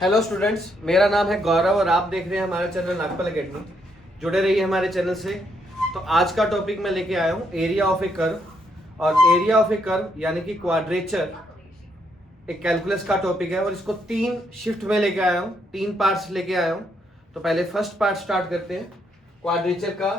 Hello students, मेरा नाम है गौरव और आप देख रहे हैं हमारा चैनल नागपाल एकेडमी। जुड़े रहिए हमारे चैनल से। तो आज का टॉपिक मैं लेके आया हूँ एरिया ऑफ ए कर्व। और एरिया ऑफ ए कर्व यानी कि क्वाड्रेचर एक कैलकुलस का टॉपिक है और इसको 3 शिफ्ट में लेके आया हूँ, 3 पार्ट्स लेके आया हूँ। तो पहले फर्स्ट पार्ट स्टार्ट करते हैं, क्वाड्रेचर का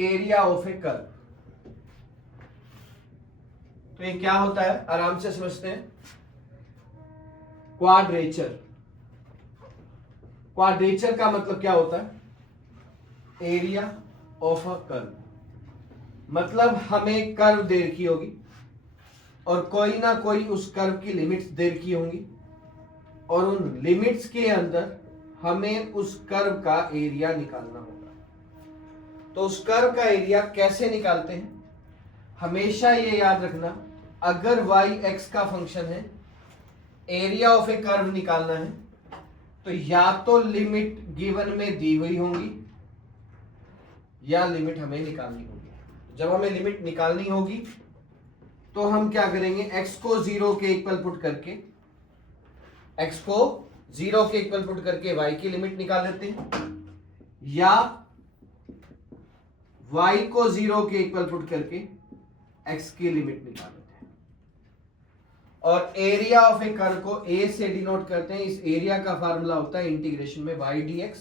एरिया ऑफ ए कर्व। तो ये क्या होता है आराम से समझते हैं। क्वाड्रेचर का मतलब क्या होता है? Area of a curve. मतलब हमें कर्व दे रखी होगी और कोई ना कोई उस कर्व की लिमिट्स दे रखी होंगी और उन लिमिट्स के अंदर हमें उस कर्व का एरिया निकालना होगा। तो उस कर्व का एरिया कैसे निकालते हैं? हमेशा ये याद रखना, अगर y x का फंक्शन है, एरिया ऑफ ए कर्व निकालना है तो या तो लिमिट गिवन में दी हुई होंगी या लिमिट हमें निकालनी होगी। जब हमें लिमिट निकालनी होगी तो हम क्या करेंगे, x को 0 के इक्वल पुट करके y की लिमिट निकाल लेते हैं, या y को 0 के इक्वल पुट करके x की लिमिट निकाल लेते हैं। और एरिया ऑफ ए कर्व को a से डिनोट करते हैं। इस एरिया का फार्मूला होता है इंटीग्रेशन में y dx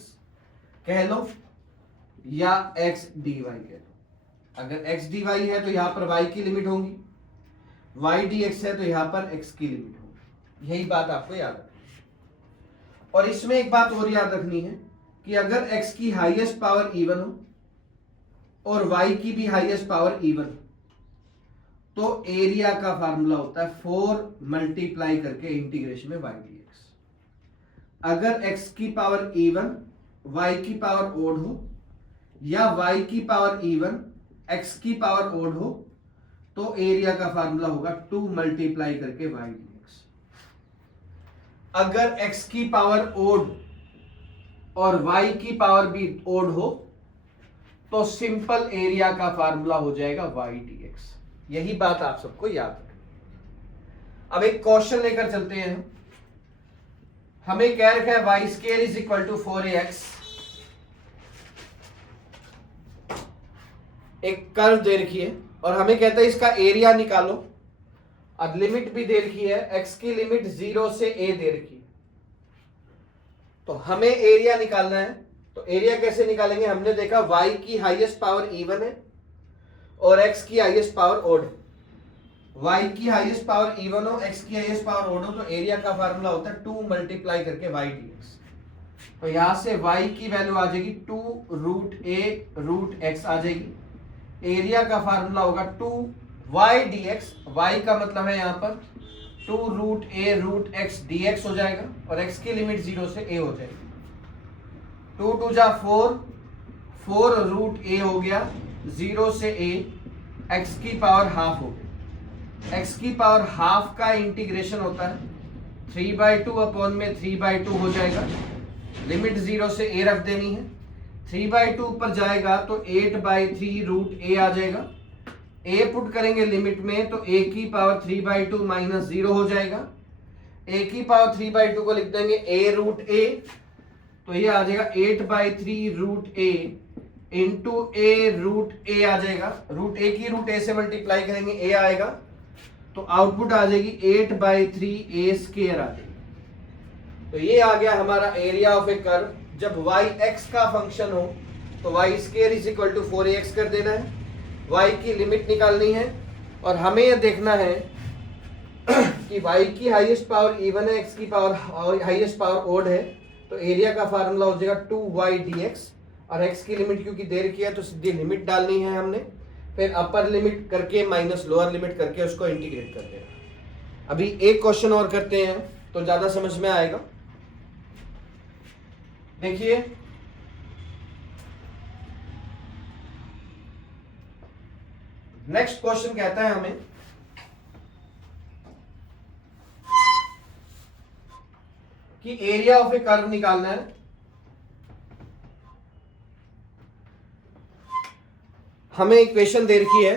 कह लो या x dy कह लो। अगर x dy है तो यहां पर y की लिमिट होगी, y dx है तो यहां पर x की लिमिट होगी। यही बात आपको याद रखनी है। और इसमें एक बात और याद रखनी है कि अगर x की हाईएस्ट पावर इवन हो और y की भी हाईएस्ट पावर इवन हो तो एरिया का फार्मूला होता है 4 मल्टीप्लाई करके इंटीग्रेशन में y dx। अगर x की पावर इवन y की पावर ओड हो या y की पावर इवन x की पावर ओड हो तो एरिया का फार्मूला होगा 2 मल्टीप्लाई करके y dx। अगर x की पावर ओड और y की पावर भी ओड हो तो सिंपल एरिया का फार्मूला हो जाएगा y dx। यही बात आप सबको याद रखनी। अब एक क्वेश्चन लेकर चलते हैं। हमें कह रखा है y square is equal to 4ax। एक कर्व दे रखी है और हमें कहता है इसका एरिया निकालो और लिमिट भी दे रखी है, x की लिमिट 0 से a दे रखी है। तो हमें एरिया निकालना है। तो एरिया कैसे निकालेंगे? हमने देखा y की हाईएस्ट पावर इवन है और x की हाईएस्ट पावर ओड है। y की हाईएस्ट पावर इवन हो, x की हाईएस्ट पावर ओड हो तो एरिया का फार्मूला होता है 2 मल्टीप्लाई करके y dx। तो यहां से y की वैल्यू आ जाएगी 2 रूट a रूट x आ जाएगी। एरिया का फार्मूला होगा 2y dx। y का मतलब है यहां पर 2 root a root x dx हो जाएगा और x की लिमिट 0 से a हो जाएगी। 2 2 जा 4, 4 रूट a हो गया 0 से a, x की पावर हाफ हो गई। x की पावर हाफ का इंटीग्रेशन होता है 3/2 अपॉन में 3/2 हो जाएगा। लिमिट 0 से a रख देनी है। 3/2 ऊपर जाएगा तो 8/3 रूट a आ जाएगा। a पुट करेंगे लिमिट में तो a की पावर 3/2 माइनस 0 हो जाएगा। a की पावर 3/2 को लिख देंगे a रूट a, तो ये आ जाएगा 8/3 root a into a root a आ जाएगा। रूट ए की रूट ए से मल्टीप्लाई करेंगे ए आएगा तो आउटपुट आ जाएगी 8/3 ए स्क्वायर आ जाएगी। तो ये आ गया हमारा एरिया ऑफ ए कर्व। जब y x का फंक्शन हो तो y square is equal to 4ax कर देना है, y की लिमिट निकालनी है और हमें यह देखना है कि y की हाईएस्ट पावर इवन है, x की पावर हाईएस्ट पावर ओड है तो एरिया का फार्मूला हो जाएगा 2y dx। और x की लिमिट क्योंकि दे रखी है तो सीधी लिमिट डालनी है हमने, फिर अपर लिमिट करके माइनस लोअर लिमिट करके उसको इंटीग्रेट करते हैं। अभी एक क्वेश्चन और करते हैं तो ज्यादा समझ में आएगा। देखिए नेक्स्ट क्वेश्चन कहता है हमें कि एरिया ऑफ ए कर्व निकालना है। हमें इक्वेशन दे रखी है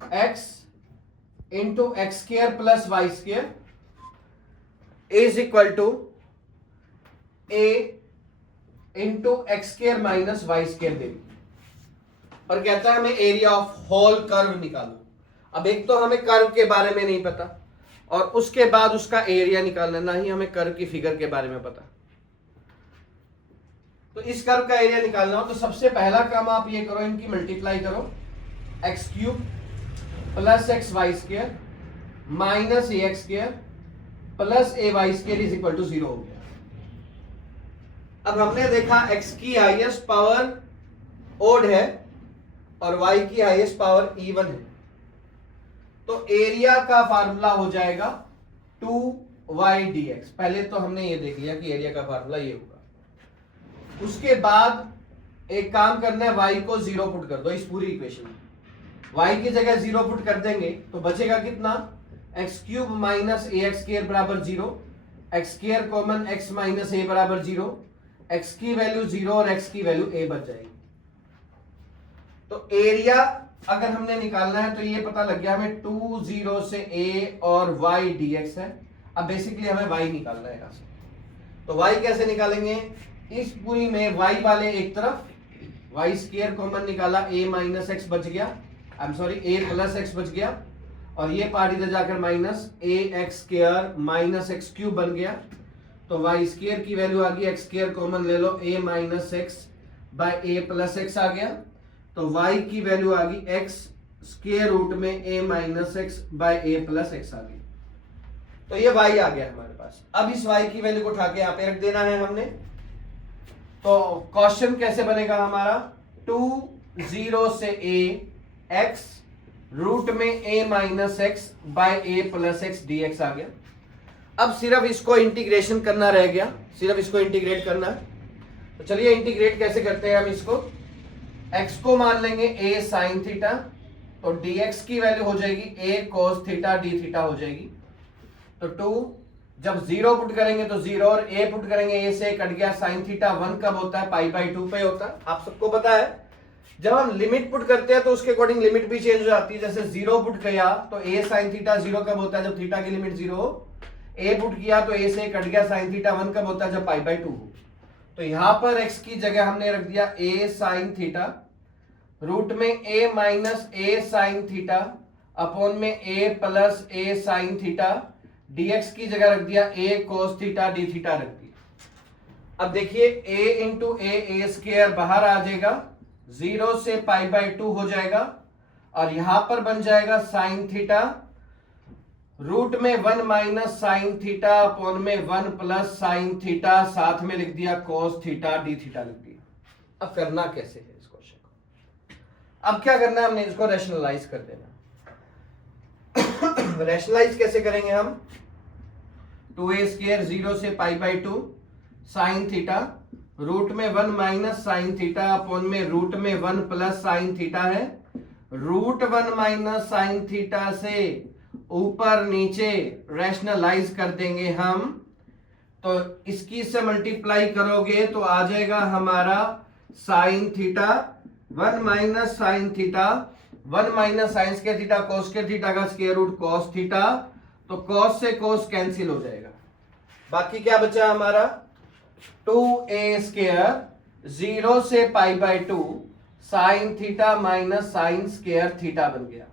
x into x square plus y square is equal to a into x square minus y square दे दी और कहता है हमें एरिया ऑफ होल कर्व निकालो। अब एक तो हमें कर्व के बारे में नहीं पता और उसके बाद उसका एरिया निकालना, ना ही हमें कर्व की फिगर के बारे में पता। तो इस कर्व का एरिया निकालना हो तो सबसे पहला काम आप ये करो, इनकी मल्टीप्लाई करो, x cube plus x y square minus a x square plus a y square is equal to 0 हो गया। अब हमने देखा x की हाईएस्ट पावर ओड है और y की हाईएस्ट पावर इवन है, तो एरिया का फार्मूला हो जाएगा 2y dx। पहले तो हमने ये देख लिया कि एरिया का फार्मूला ये होगा। उसके बाद एक काम करना है, y को 0 पुट कर दो इस पूरी इक्वेशन में। y की जगह 0 पुट कर देंगे तो बचेगा कितना, x cube minus a x square बराबर 0, x square common x minus a बराबर 0, x की वैल्यू 0 और x की वैल्यू a बच जाएगी। तो एरिया अगर हमने निकालना है तो ये पता लग गया हमें 2 0 से a और y dx है। अब बेसिकली हमें y निकालना है यहां से, तो y कैसे निकालेंगे, इस पूरी में y वाले एक तरफ, y स्क्वायर कॉमन निकाला, a माइनस एक्स बच गया, I am sorry a plus x बच गया, और ये पार्ट इधर जाकर minus a x square minus x cube बन गया। तो वाई स्क्वायर की वैल्यू आ गई, एक्स स्क्वायर कॉमन ले लो, a minus x by a plus x आ गया। तो y की वैल्यू आ गई एक्स स्क्वायर रूट में a minus x by a plus x आ गई। तो ये y आ गया हमारे पास। अब इस y की वैल्यू को उठा के यहाँ पे रख देना है हमने। तो क्वेश्चन कैसे बनेगा हमारा, 2 0 से a x रूट में a minus x by a plus x dx आ गया। अब सिर्फ इसको इंटीग्रेशन करना रह गया, सिर्फ इसको इंटीग्रेट करना है। तो चलिए इंटीग्रेट कैसे करते हैं हम इसको, x को मान लेंगे a साइन थीटा, तो dx की वैल्यू हो जाएगी a cos theta d theta हो जाएगी। तो 2 जब 0 पुट करेंगे तो 0 और a पुट करेंगे, a से कट गया, साइन थीटा 1 कब होता है, पाई बाई 2 पे होता है, आप सबको पता है। जब हम लिमिट पुट करते हैं तो उसके अकॉर्डिंग लिमिट भी चेंज हो जाती है। जैसे 0 पुट किया तो a साइन थीटा 0 कब होता है, जब थीटा की लिमिट 0 हो। a पुट किया तो a से कट गया, साइन थीटा 1 कब होता है, जब पाई बाई 2 हो। तो यहां पर x की जगह हमने रख दिया a साइन थीटा रूट में a minus a sign theta upon में a plus a sine theta, dx की जगह रख दिया a cos theta d theta रख दिया। अब देखिए a इंटू a स्क्वायर बाहर आ जाएगा, 0 से पाई बाई 2 हो जाएगा, और यहां पर बन जाएगा साइन थीटा रूट में 1 माइनस साइन थीटा अपॉन में 1 प्लस साइन थीटा, साथ में लिख दिया cos थीटा d थीटा लिख दिया। अब करना कैसे है इस क्वेश्चन को, अब क्या करना है, हमने इसको रैशनलाइज कर देना। रैशनलाइज कैसे करेंगे हम, 2a स्क्वायर 0 से pi by 2 sine theta root में 1 माइनस साइन थीटा अपॉन में रूट में 1 प्लस साइन थीटा है। रूट 1 माइनस साइन थीटा से ऊपर नीचे रैशनलाइज कर देंगे हम, तो इसकी से मल्टीप्लाई करोगे तो आ जाएगा हमारा sign theta 1 minus sine theta, 1 minus sine square theta cos square theta का स्क्वायर रूट कॉस थीटा, तो कॉस से कॉस कैंसिल हो जाएगा। बाकी क्या बचा हमारा, 2a स्क्वायर 0 से pi by 2 sine theta minus sine square theta बन गया।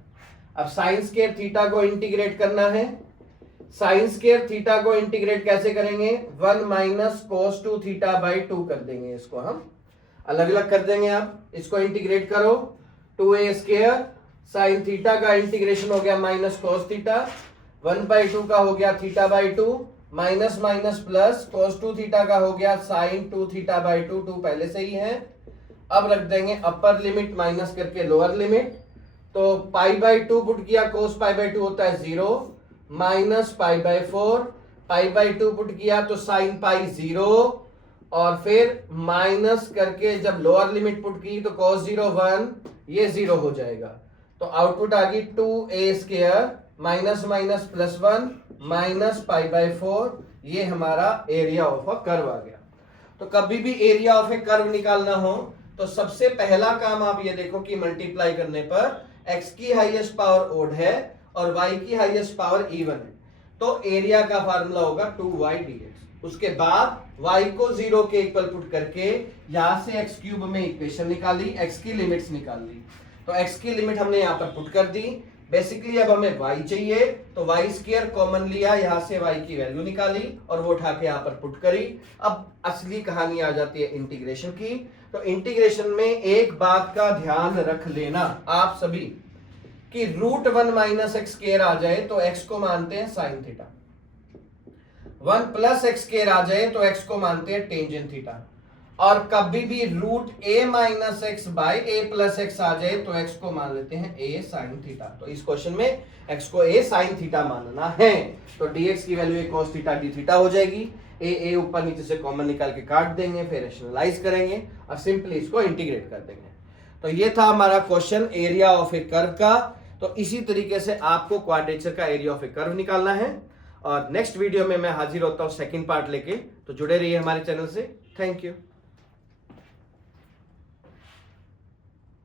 अब साइन स्क्वायर थीटा को इंटीग्रेट करना है, साइन स्क्वायर थीटा को इंटीग्रेट कैसे करेंगे, 1 माइनस कोस 2 थीटा बाई 2 कर देंगे, इसको हम अलग अलग कर देंगे। आप इसको इंटीग्रेट करो, 2a स्क्वायर साइन थीटा का इंटीग्रेशन हो गया माइनस कोस थीटा, 1 बाई 2 का हो गया theta by 2, minus minus plus cos 2 theta का हो गया साइन 2 थीटा बाई 2, 2 पहले से ही है। अब रख देंगे अपर लिमिट माइनस करके लोअर लिमिट, तो पाई बाई 2 पुट किया, कोस पाई बाई 2 होता है 0 minus pi by 4, pi by 2 put किया तो साइन पाई 0, और फिर माइनस करके जब लोअर लिमिट पुट की तो cos 0 1, ये 0 हो जाएगा। तो आउटपुट आ गई 2a square minus minus plus 1 minus pi by 4, ये हमारा एरिया ऑफ अ कर्व आ गया। तो कभी भी एरिया ऑफ ए कर्व निकालना हो तो सबसे पहला काम आप ये देखो कि मल्टीप्लाई करने पर x की हाईएस्ट पावर ओड है और y की हाईएस्ट पावर इवन है, तो एरिया का फार्मूला होगा 2y dx। उसके बाद y को 0 के इक्वल पुट करके यहां से x क्यूब में इक्वेशन निकाली, x की लिमिट्स निकाल ली। तो x की लिमिट हमने यहां पर पुट कर दी। बेसिकली अब हमें y चाहिए, तो y स्क्वायर कॉमन लिया, यहां से y की वैल्यू निकाली और वो उठा के यहां पर पुट करी। अब असली कहानी आ जाती है इंटीग्रेशन की। तो इंटीग्रेशन में एक बात का ध्यान रख लेना आप सभी कि √1 माइनस एक्स स्क्वायर आ जाए तो x को मानते हैं sine theta, 1 plus x square आ जाए तो x को मानते हैं टेंजेंट थीटा, और कभी भी √a minus x by a plus x आ जाए तो x को मान लेते हैं a साइन थीटा। तो इस क्वेश्चन में x को a साइन थीटा मानना है। तो dx की value a cos theta d theta हो जाएगी। a ऊपर नीचे से कॉमन निकाल के काट देंगे, फिर रैशनलाइज करेंगे और सिंपली इसको इंटीग्रेट कर देंगे। तो ये था हमारा question area of a curve का। तो इसी तरीके से आपको क्वाड्रेचर का एरिया ऑफ ए कर्व निकालना है। और नेक्स्ट वीडियो में मैं हाजिर होता हूं सेकंड पार्ट लेके। तो जुड़े रहिए हमारे चैनल से। Thank you.